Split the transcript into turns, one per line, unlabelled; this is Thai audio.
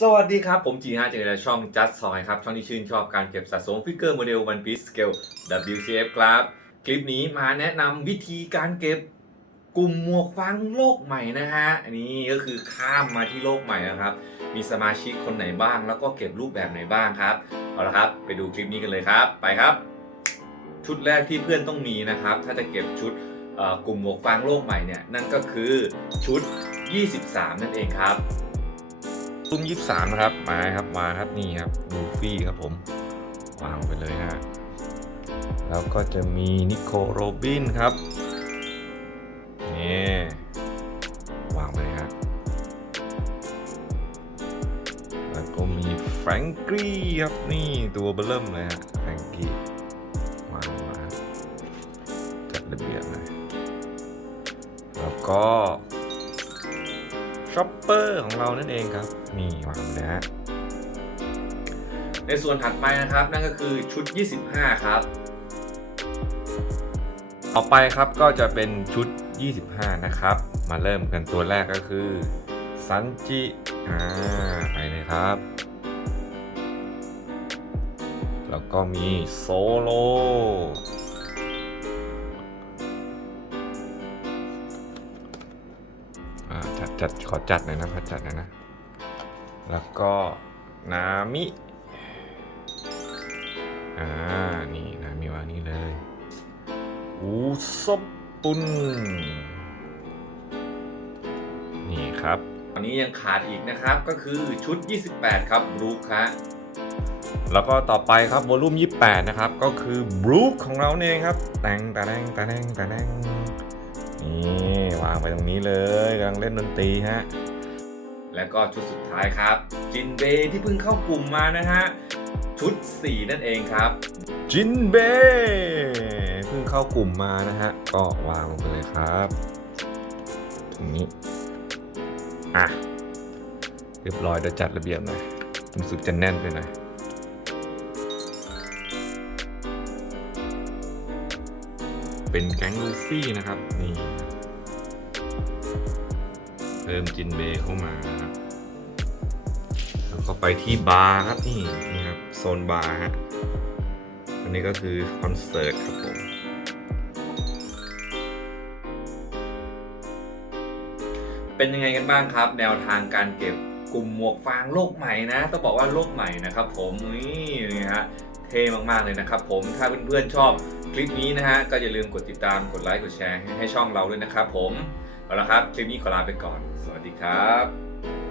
สวัสดีครับ ผมจีฮาจากช่อง Just ซอยครับ ช่องที่ชื่นชอบการเก็บสะสมฟิกเกอร์โมเดล One Piece Scale WCF ครับ คลิปนี้มาแนะนำวิธีการเก็บกลุ่มหมวกฟางโลกใหม่นะฮะ อันนี้ก็คือข้ามมาที่โลกใหม่นะครับ มีสมาชิกคนไหนบ้าง แล้วก็เก็บรูปแบบไหนบ้างครับ เอาละครับ ไปดูคลิปนี้กันเลยครับ ไปครับ ชุดแรกที่เพื่อนต้องมีนะครับ ถ้าจะเก็บชุดกลุ่มหมวกฟางโลกใหม่เนี่ย นั่นก็คือชุด 23 นั่นเองครับ ตุ้มยี่สามนะครับ มาครับ มาครับ นี่ครับลูฟี่ครับผม วางไปเลยฮะ แล้วก็จะมีนิโคโรบินครับ นี่ วางไปเลยครับแล้วก็มีแฟรงกี้ครับ นี่ตัวเบลเริ่มเลยฮะ แฟรงกี้ วางมาจัดระเบียบเลย แล้วก็ ช็อปเปอร์ของเรานั่นเองครับ นี่วางนะฮะในส่วนถัดไปนะครับ นั่นก็คือชุด 25 ครับ ต่อไปครับก็จะเป็นชุด 25 นะครับ มาเริ่มกันตัวแรกก็คือซันจิอ่าไปเลยครับ แล้วก็มีโซโล จัดจัดขอจัดหน่อยนะขอจัดหน่อยนะ แล้วก็นามิ อ่า นี่นามิวางนี่เลยอูซบปุนนี่ครับอันนี้ยังขาดอีกนะครับก็คือชุด 28 ครับบรูคฮะแล้วก็ต่อไปครับวอลลุ่ม 28 นะครับ ก็คือบรูคของเราเองครับ แตงตะแดงตะแดงตะแดง นี่วางไปตรงนี้เลยกำลังเล่นดนตรีฮะแล้วก็ชุดสุดท้ายครับ จินเบย์ที่เพิ่งเข้ากลุ่มมานะฮะ ชุด 4 นั่นเองครับ จินเบย์เพิ่งเข้ากลุ่มมานะฮะ ก็วางลงไปเลยครับตรงนี้อะเรียบร้อยเดี๋ยวจัดระเบียบหน่อยรู้สึกจะแน่นไปหน่อย เป็นแก๊งลูฟี่นะครับ นี่เพิ่มจินเบเข้ามาครับแล้วก็ไปที่บาร์ครับนี่นี่ครับโซนบาร์ฮะอันนี้ก็คือคอนเสิร์ตครับผมเป็นยังไงกันบ้างครับ แนวทางการเก็บกลุ่มหมวกฟางโลกใหม่นะต้องบอกว่าโลกใหม่นะครับ ผมนี่นี่ฮะเท่มากๆเลยนะครับ ผมถ้าเพื่อนๆชอบ คลิปนี้นะฮะก็อย่าลืมกดติดตามกดไลค์กดแชร์ให้ช่องเราด้วยนะครับผมเอาละครับ คลิปนี้ขอลาไปก่อน สวัสดีครับ